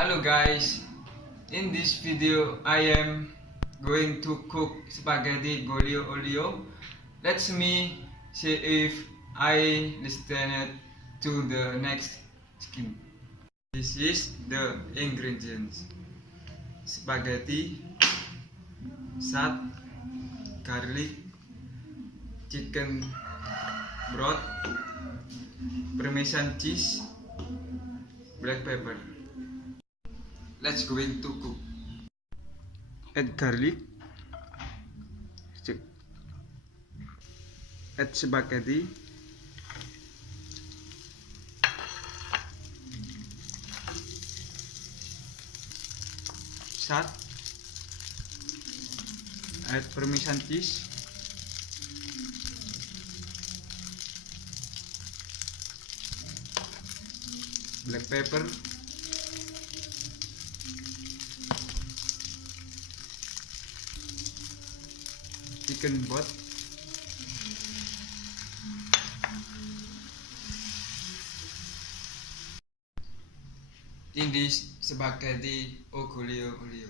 Hello guys, in this video I am going to cook spaghetti aglio olio. Let me see if I listened to the next skin. This is the ingredients: spaghetti, salt, garlic, chicken broth, Parmesan cheese, black pepper. Let's going to cook. Add garlic. Add spaghetti. Salt. Add Parmesan cheese. Black pepper. Chicken broth. In this spaghetti aglio olio.